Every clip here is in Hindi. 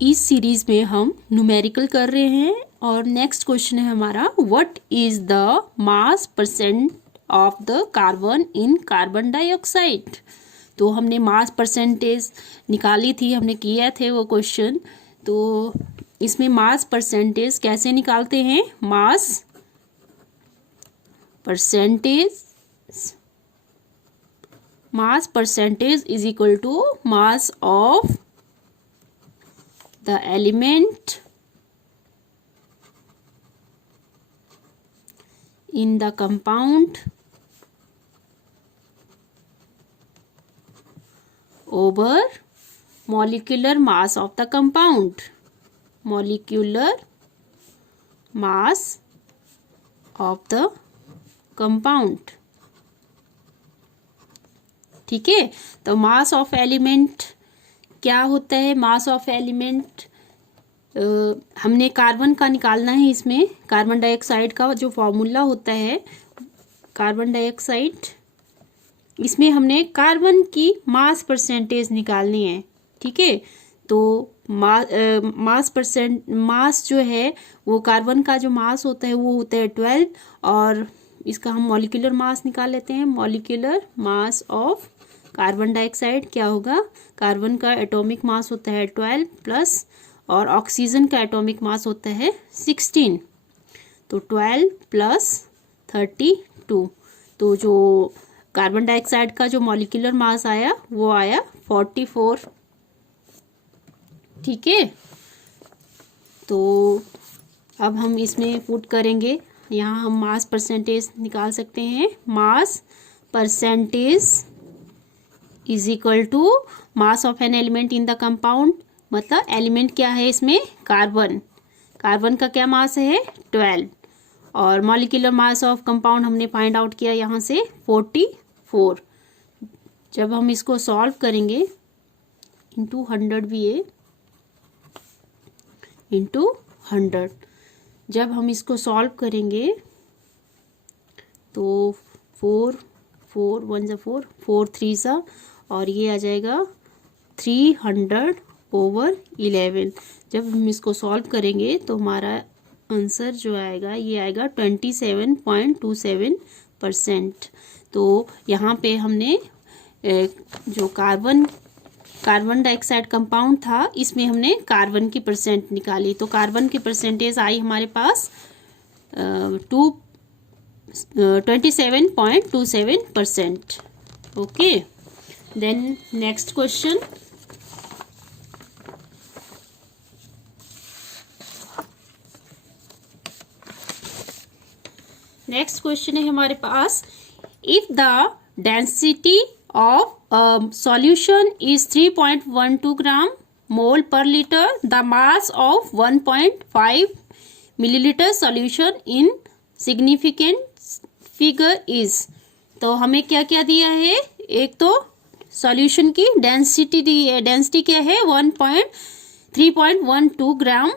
इस सीरीज में हम न्यूमेरिकल कर रहे हैं और नेक्स्ट क्वेश्चन है हमारा, what is the mass percent of the carbon in carbon dioxide. तो हमने मास परसेंटेज निकाली थी, हमने किया थे वो क्वेश्चन। तो इसमें मास परसेंटेज कैसे निकालते हैं, mass percentage is equal to mass of the element in the compound over molecular mass of the compound. Molecular mass of the compound. ठीक है, तो मास ऑफ एलिमेंट क्या होता है, मास ऑफ एलिमेंट हमने कार्बन का निकालना है। इसमें कार्बन डाइऑक्साइड का जो फॉर्मूला होता है, कार्बन डाइऑक्साइड, इसमें हमने कार्बन की मास परसेंटेज निकालनी है। ठीक है, तो मास जो है वो कार्बन का जो मास होता है वो होता है 12, और इसका हम मॉलिक्यूलर मास निकाल लेते हैं। Molecular mass of carbon dioxide क्या होगा, कार्बन का एटॉमिक मास होता है 12 प्लस, और ऑक्सीजन का एटॉमिक मास होता है 16, तो 12 प्लस 32। तो जो कार्बन डाइऑक्साइड का जो मॉलिक्यूलर मास आया वो आया 44। ठीक है, तो अब हम इसमें पुट करेंगे, यहाँ हम मास परसेंटेज निकाल सकते हैं। Mass percentage is equal to mass of an element in the compound, मतलब एलिमेंट क्या है इसमें, कार्बन। कार्बन का क्या मास है 12, और मॉलिक्यूलर मास ऑफ कंपाउंड हमने फाइंड आउट किया यहाँ से 44। जब हम इसको सॉल्व करेंगे, इंटू 100 भी है, इंटू 100, जब हम इसको सॉल्व करेंगे तो 4 4 1 जा 4 4 3 सा, और ये आ जाएगा 300/11। जब हम इसको सॉल्व करेंगे तो हमारा आंसर जो आएगा ये आएगा 27.27%। तो यहाँ पे हमने जो कार्बन डाइऑक्साइड कंपाउंड था, इसमें हमने कार्बन की परसेंट निकाली। तो कार्बन की परसेंटेज आई हमारे पास 27.27%। Okay, then next question. Next question है हमारे पास, if the density of solution is 3.12 gram mole per litre, the mass of 1.5 millilitre solution in significant figure is. तो हमें क्या क्या दिया है, एक तो सॉल्यूशन की डेंसिटी दी है। डेंसिटी क्या है 3.12 ग्राम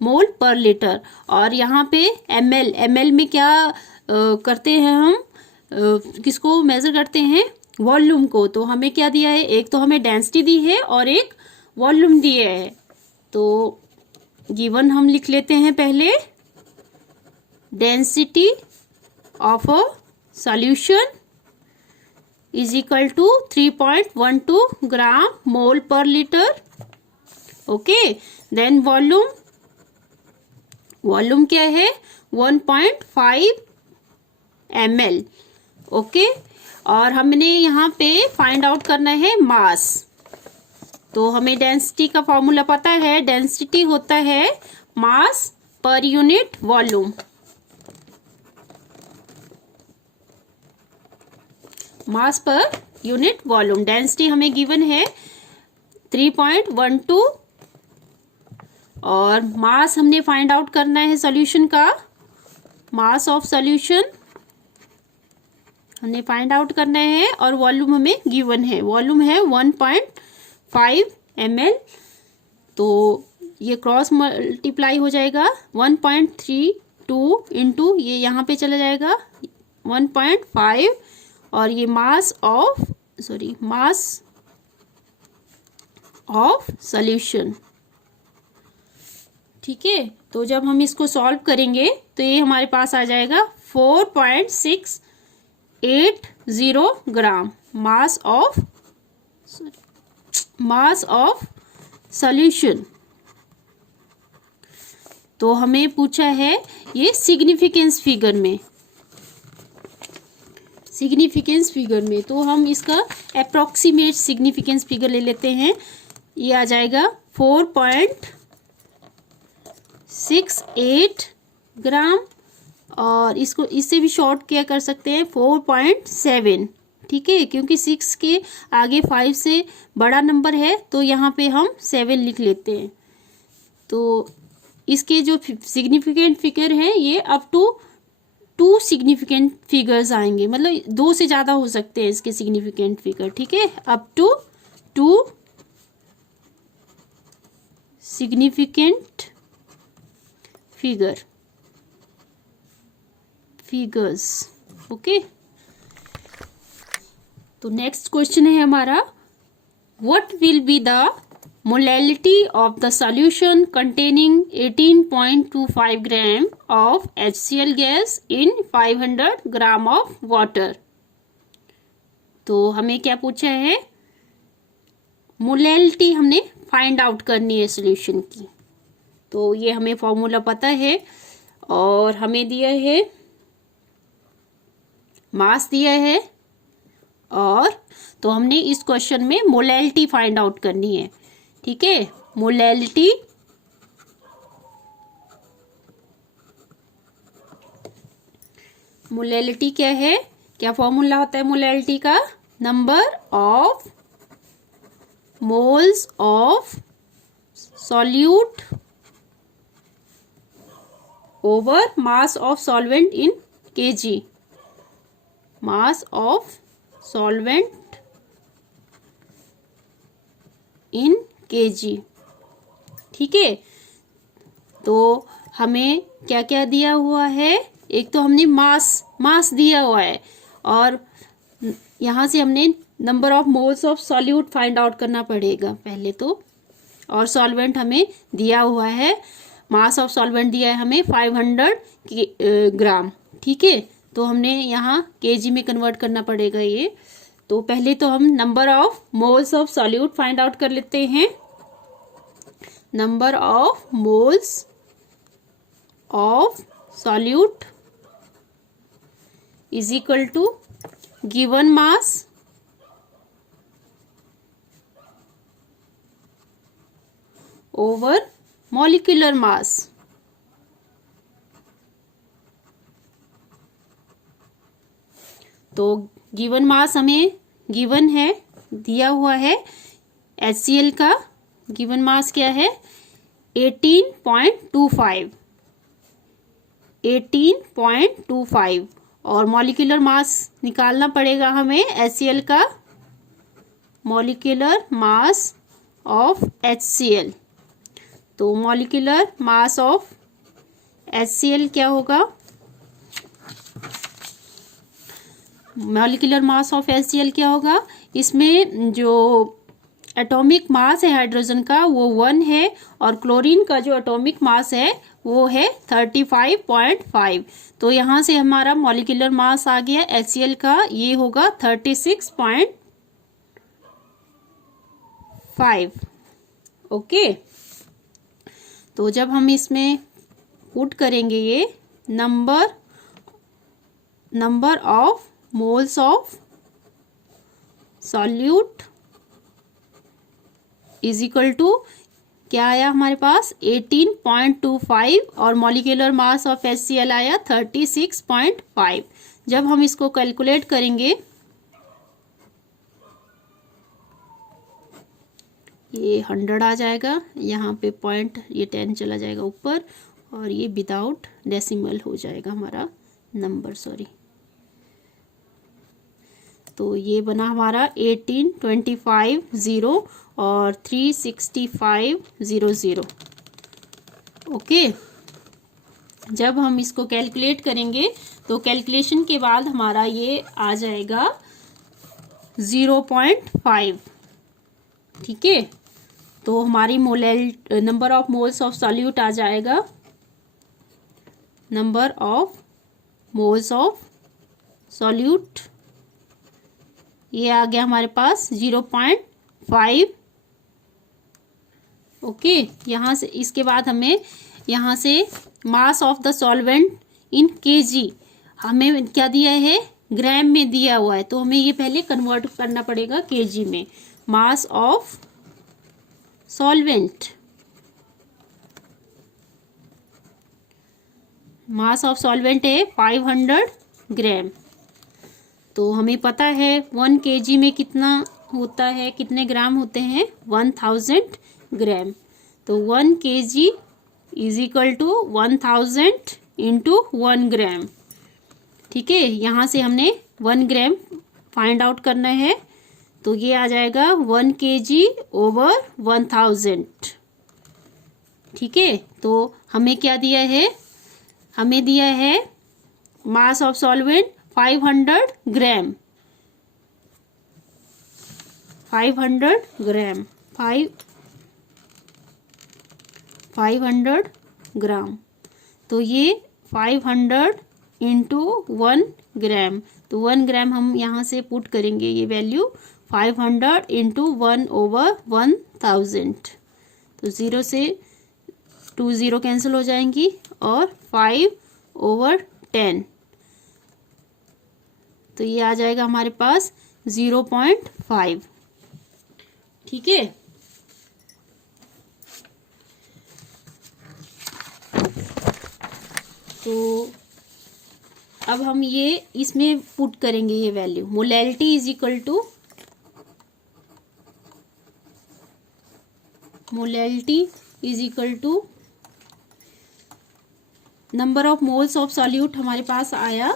मोल पर लीटर, और यहाँ पे ml में क्या करते हैं हम, किसको मेजर करते हैं, वॉल्यूम को। तो हमें क्या दिया है, एक तो हमें डेंसिटी दी है और एक वॉल्यूम दिया है। तो गिवन हम लिख लेते हैं पहले, density of a solution is equal to 3.12 gram mole per litre. Okay, then volume क्या है 1.5 ml। ओके, और हमने यहाँ पे फाइंड आउट करना है मास। तो हमें डेंसिटी का फॉर्मूला पता है, डेंसिटी होता है मास per unit volume. Mass per unit volume, density हमें गिवन है 3.12, और मास हमने फाइंड आउट करना है सॉल्यूशन का। मास ऑफ सॉल्यूशन हमने फाइंड आउट करना है, और वॉल्यूम हमें गिवन है, वॉल्यूम है 1.5 ml। तो ये क्रॉस मल्टीप्लाई हो जाएगा 1.32 इंटू ये यहाँ पे चला जाएगा 1.5, और ये मास ऑफ सॉल्यूशन ठीक है, तो जब हम इसको सॉल्व करेंगे तो ये हमारे पास आ जाएगा 4.680 ग्राम मास ऑफ सॉल्यूशन। तो हमें पूछा है ये सिग्निफिकेंस फिगर में, तो हम इसका अप्रोक्सीमेट सिग्निफिकेंस फिगर ले लेते हैं। ये आ जाएगा 4.68 ग्राम, और इसको इससे भी शॉर्ट क्या कर सकते हैं 4.7, ठीक है, क्योंकि 6 के आगे 5 से बड़ा नंबर है तो यहाँ पे हम 7 लिख लेते हैं। तो इसके जो सिग्निफिकेंट फिगर है ये अप टू 2 सिग्निफिकेंट फिगर्स आएंगे, मतलब 2 से ज़्यादा हो सकते हैं इसके सिग्निफिकेंट फिगर, ठीक है, up to 2 significant figures. Okay, तो नेक्स्ट क्वेश्चन है हमारा, what will be the molality of the solution containing 18.25 gram of HCl gas in 500 gram of water। तो हमें क्या पूछा है, मोलैलिटी हमने फाइंड आउट करनी है सॉल्यूशन की। तो ये हमें फॉर्मूला पता है और हमें दिया है मास दिया है, और तो हमने इस क्वेश्चन में मोलैलिटी फाइंड आउट करनी है, ठीक है। मोलैलिटी क्या है, क्या फॉर्मूला होता है मोलैलिटी का, number of moles of solute over mass of solvent in KG, mass of solvent in KG, ठीक है। तो हमें क्या क्या दिया हुआ है, एक तो हमने मास दिया हुआ है, और यहाँ से हमने number of moles of solute find out करना पड़ेगा पहले तो, और सॉल्वेंट हमें दिया हुआ है, मास ऑफ सॉल्वेंट दिया है हमें 500 ग्राम, ठीक है। तो हमने यहाँ केजी में कन्वर्ट करना पड़ेगा ये। तो पहले तो हम number of moles of solute find out कर लेते हैं। Number of moles of solute is equal to given mass over molecular mass. तो गिवन मास हमें गिवन है, दिया हुआ है, HCl का गिवन मास क्या है 18.25, और मॉलिक्यूलर मास निकालना पड़ेगा हमें HCl का, मॉलिक्यूलर मास ऑफ HCl। तो मॉलिक्यूलर मास ऑफ HCl क्या होगा, मॉलिक्यूलर मास ऑफ HCl क्या होगा, इसमें जो एटॉमिक मास है हाइड्रोजन का वो 1 है, और क्लोरीन का जो एटॉमिक मास है वो है 35.5। तो यहाँ से हमारा मॉलिक्यूलर मास आ गया HCl का, ये होगा 36.5। ओके, तो जब हम इसमें पुट करेंगे ये number of moles of solute is equal to क्या आया हमारे पास 18.25, और मॉलिक्यूलर मास ऑफ HCl आया 36.5। जब हम इसको कैलकुलेट करेंगे ये 100 आ जाएगा, यहाँ पे पॉइंट ये 10 चला जाएगा ऊपर, और ये विदाउट डेसिमल हो जाएगा हमारा नंबर, सॉरी। तो ये बना हमारा 1825.0 और 365.00। ओके, जब हम इसको कैलकुलेट करेंगे तो कैलकुलेशन के बाद हमारा ये आ जाएगा 0.5, ठीक है। तो हमारी number of moles of solute आ जाएगा, number of moles of solute, ये आ गया हमारे पास 0.5। ओके, यहाँ से इसके बाद हमें यहाँ से mass of the solvent in KG, हमें क्या दिया है, ग्राम में दिया हुआ है, तो हमें ये पहले कन्वर्ट करना पड़ेगा केजी में। Mass of solvent, mass of solvent है 500 ग्राम। तो हमें पता है 1 kg में कितना होता है, कितने ग्राम होते हैं, 1000 ग्राम। तो 1 kg is equal to 1000 into 1 gram. ठीक है, यहाँ से हमने 1 ग्राम फाइंड आउट करना है, तो ये आ जाएगा 1 kg ओवर 1000। ठीक है, तो हमें क्या दिया है, हमें दिया है मास ऑफ सॉल्वेंट 500 ग्राम, 500 ग्राम, 500 ग्राम। तो ये 500 इंटू 1 ग्राम, तो 1 ग्राम हम यहाँ से पुट करेंगे, ये वैल्यू 500 इंटू 1 ओवर 1000। तो 0 से 2 0 कैंसिल हो जाएंगी और 5 ओवर 10, तो ये आ जाएगा हमारे पास 0.5। ठीक है, तो अब हम ये इसमें पुट करेंगे ये value, molality is equal to, molality is equal to number of moles of solute हमारे पास आया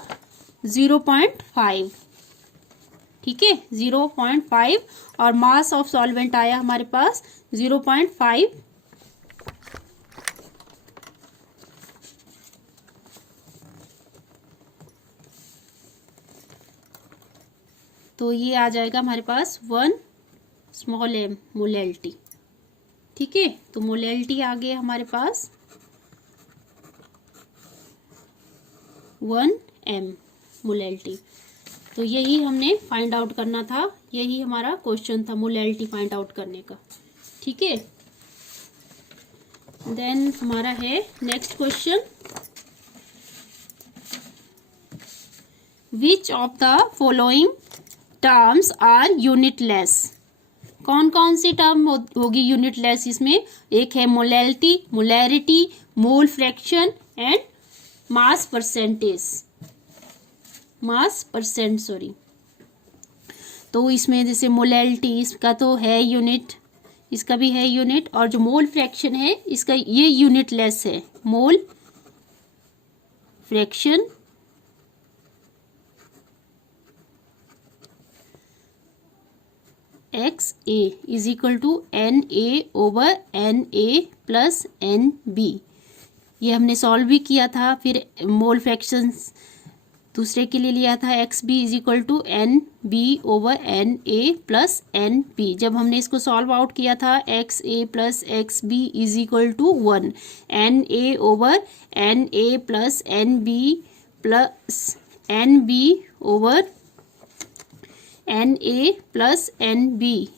0.5। ठीक है, 0.5 और मास ऑफ सॉल्वेंट आया हमारे पास 0.5। तो ये आ जाएगा हमारे पास 1 स्मॉल m मोलैलिटी। ठीक है, तो मोलैलिटी आ गया हमारे पास 1 m मोलैलिटी। तो यही हमने फाइंड आउट करना था, यही हमारा क्वेश्चन था मोलैलिटी फाइंड आउट करने का। ठीक है, देन हमारा है next question, which of the following terms are unitless. कौन कौन सी टर्म होगी यूनिटलेस इसमें, एक है molality, molarity, mole fraction and mass percentage, mass percent sorry. तो इसमें जैसे मोलैलिटी इसका तो है यूनिट, इसका भी है यूनिट, और जो मोल फ्रैक्शन है इसका ये यूनिटलेस है, mole fraction X A is equal to N A over N A plus N B. ये हमने सॉल्व भी किया था, फिर मोल फ्रैक्शंस दूसरे के लिए लिया था, X B is equal to N B over N A plus N B. जब हमने इसको सॉल्व आउट किया था, X A plus X B is equal to 1, N A over N A plus N B over N A plus N B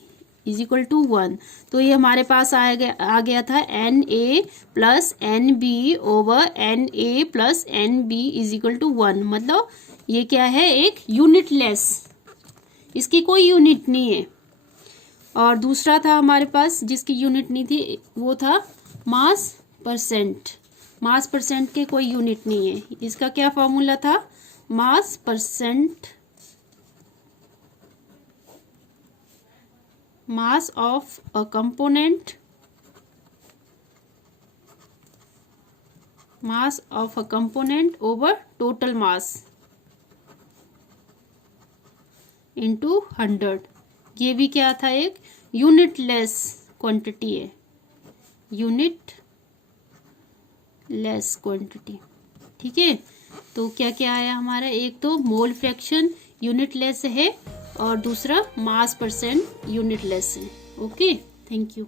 is equal to 1। तो ये हमारे पास आ गया था N A plus N B over N A plus N B is equal to 1। मतलब ये क्या है, एक यूनिटलेस, इसकी कोई यूनिट नहीं है। और दूसरा था हमारे पास जिसकी यूनिट नहीं थी, वो था मास परसेंट। मास परसेंट के कोई यूनिट नहीं है, इसका क्या फॉर्मूला था, मास percent mass of a component, mass of a component over total mass into 100। ये भी क्या था, एक यूनिटलेस क्वांटिटी है, यूनिटलेस क्वांटिटी। ठीक है, तो क्या क्या आया हमारा, एक तो मोल फ्रैक्शन यूनिटलेस है और दूसरा मास परसेंट यूनिटलेस है। Okay, thank you.